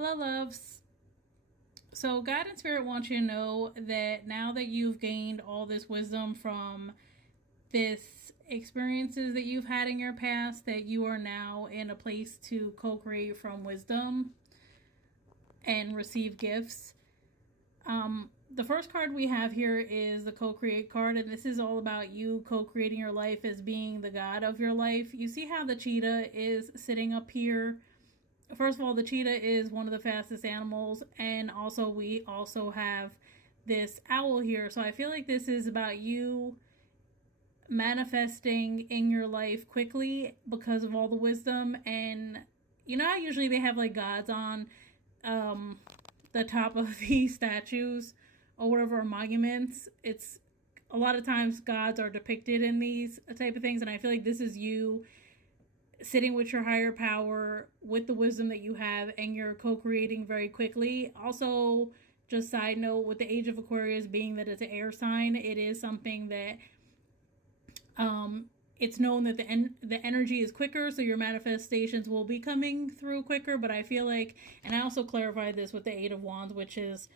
Hello, loves. So, God and Spirit want you to know that now that you've gained all this wisdom from this experiences that you've had in your past, that you are now in a place to co-create from wisdom and receive gifts. The first card we have here is the co-create card, and this is all about you co-creating your life as being the God of your life. You see how the cheetah is sitting up here. First of all, the cheetah is one of the fastest animals, and also we also have this owl here. So I feel like this is about you manifesting in your life quickly because of all the wisdom. And you know how usually they have like gods on the top of these statues or whatever monuments. It's a lot of times gods are depicted in these type of things, and I feel like this is you sitting with your higher power with the wisdom that you have, and you're co-creating very quickly. Also, just side note, with the age of Aquarius being that it's an air sign, it is something that it's known that the energy is quicker, so your manifestations will be coming through quicker. But I feel like, and I also clarified this with the Eight of Wands, which is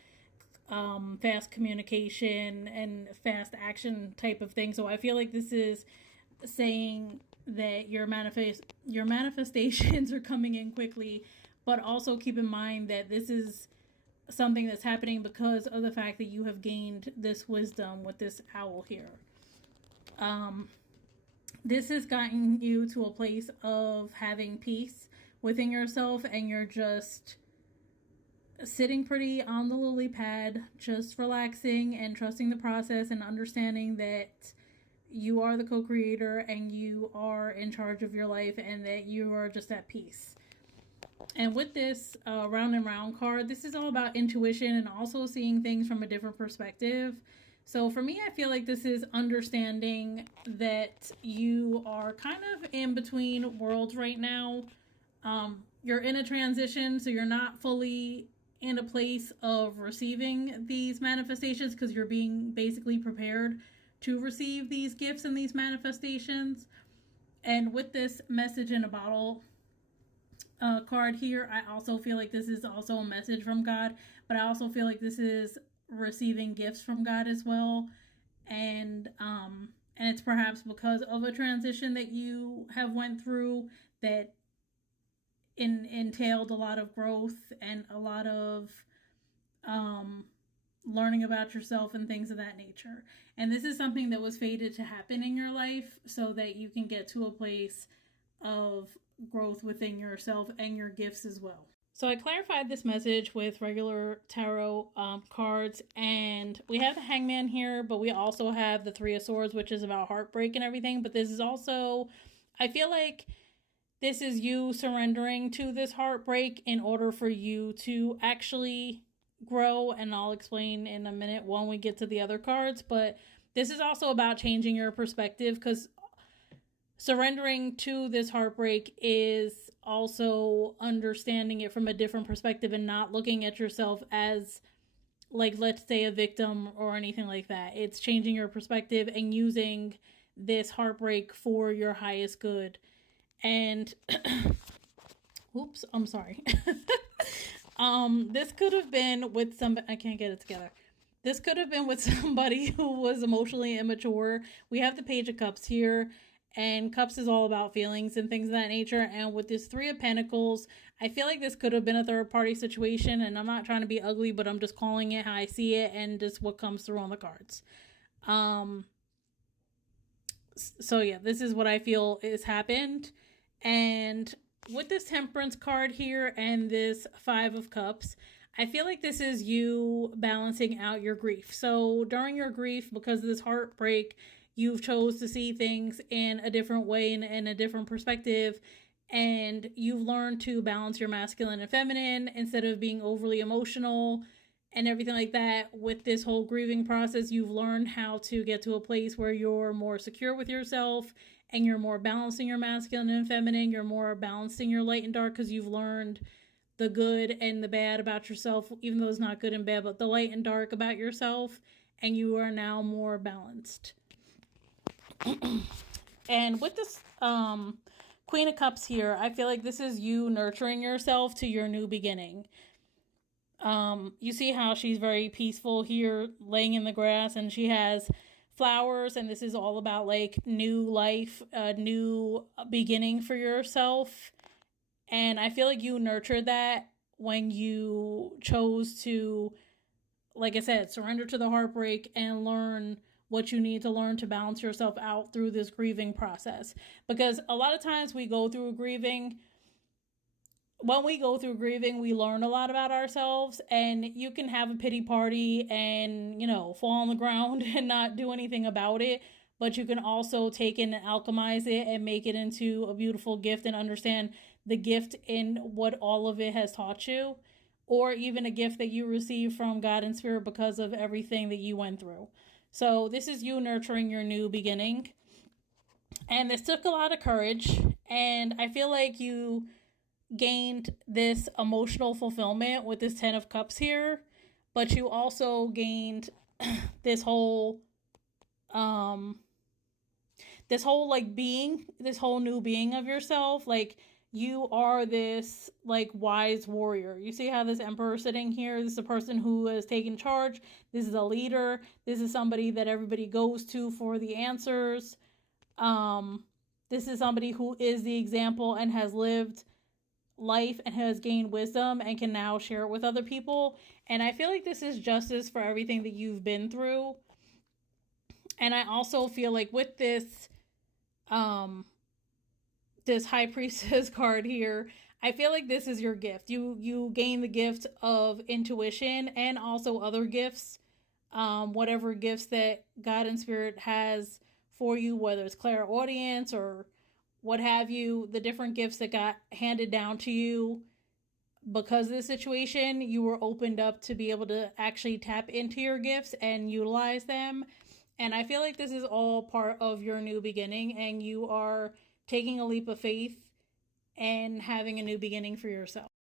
fast communication and fast action type of thing. So I feel like this is saying that your manifestations are coming in quickly, but also keep in mind that this is something that's happening because of the fact that you have gained this wisdom with this owl here. This has gotten you to a place of having peace within yourself, and you're just sitting pretty on the lily pad, just relaxing and trusting the process and understanding that you are the co-creator and you are in charge of your life, and that you are just at peace. And with this round and round card, this is all about intuition and also seeing things from a different perspective. So for me, I feel like this is understanding that you are kind of in between worlds right now. You're in a transition, so you're not fully in a place of receiving these manifestations because you're being basically prepared to receive these gifts and these manifestations. And with this message in a bottle card here, I also feel like this is also a message from God, but I also feel like this is receiving gifts from God as well. And it's perhaps because of a transition that you have went through that entailed a lot of growth and a lot of learning about yourself and things of that nature. And this is something that was fated to happen in your life so that you can get to a place of growth within yourself and your gifts as well. So I clarified this message with regular tarot cards, and we have the Hangman here, but we also have the Three of Swords, which is about heartbreak and everything. But this is also, I feel like this is you surrendering to this heartbreak in order for you to actually grow, and I'll explain in a minute when we get to the other cards. But this is also about changing your perspective, because surrendering to this heartbreak is also understanding it from a different perspective and not looking at yourself as, like, let's say a victim or anything like that. It's changing your perspective and using this heartbreak for your highest good. And oops, I'm sorry. This could have been with somebody, I can't get it together. This could have been with somebody who was emotionally immature. We have the Page of Cups here, and Cups is all about feelings and things of that nature. And with this Three of Pentacles, I feel like this could have been a third party situation, and I'm not trying to be ugly, but I'm just calling it how I see it and just what comes through on the cards. So yeah, this is what I feel has happened. And with this Temperance card here and this Five of Cups, I feel like this is you balancing out your grief. So during your grief, because of this heartbreak, you've chose to see things in a different way and in a different perspective, and you've learned to balance your masculine and feminine instead of being overly emotional and everything like that. With this whole grieving process, you've learned how to get to a place where you're more secure with yourself and you're more balancing your masculine and feminine. You're more balancing your light and dark because you've learned the good and the bad about yourself, even though it's not good and bad, but the light and dark about yourself, and you are now more balanced. And with this Queen of Cups here, I feel like this is you nurturing yourself to your new beginning. You see how she's very peaceful here, laying in the grass, and she has flowers, and this is all about like new life, a new beginning for yourself. And I feel like you nurtured that when you chose to, like I said, surrender to the heartbreak and learn what you need to learn to balance yourself out through this grieving process. Because a lot of times we go through grieving, when we go through grieving, we learn a lot about ourselves, and you can have a pity party and, fall on the ground and not do anything about it. But you can also take it and alchemize it and make it into a beautiful gift and understand the gift in what all of it has taught you, or even a gift that you receive from God and Spirit because of everything that you went through. So, this is you nurturing your new beginning. And this took a lot of courage, and I feel like you gained this emotional fulfillment with this 10 of Cups here, but you also gained this whole like being, this whole new being of yourself. Like, you are this like wise warrior. You see how this Emperor sitting here, this is a person who has taken charge. This is a leader. This is somebody that everybody goes to for the answers. This is somebody who is the example and has lived life and has gained wisdom and can now share it with other people. And I feel like this is justice for everything that you've been through. And I also feel like with this this High Priestess card here, I feel like this is your gift. You gain the gift of intuition and also other gifts, whatever gifts that God and Spirit has for you, whether it's clairaudience or what have you, the different gifts that got handed down to you because of this situation. You were opened up to be able to actually tap into your gifts and utilize them. And I feel like this is all part of your new beginning, and you are taking a leap of faith and having a new beginning for yourself.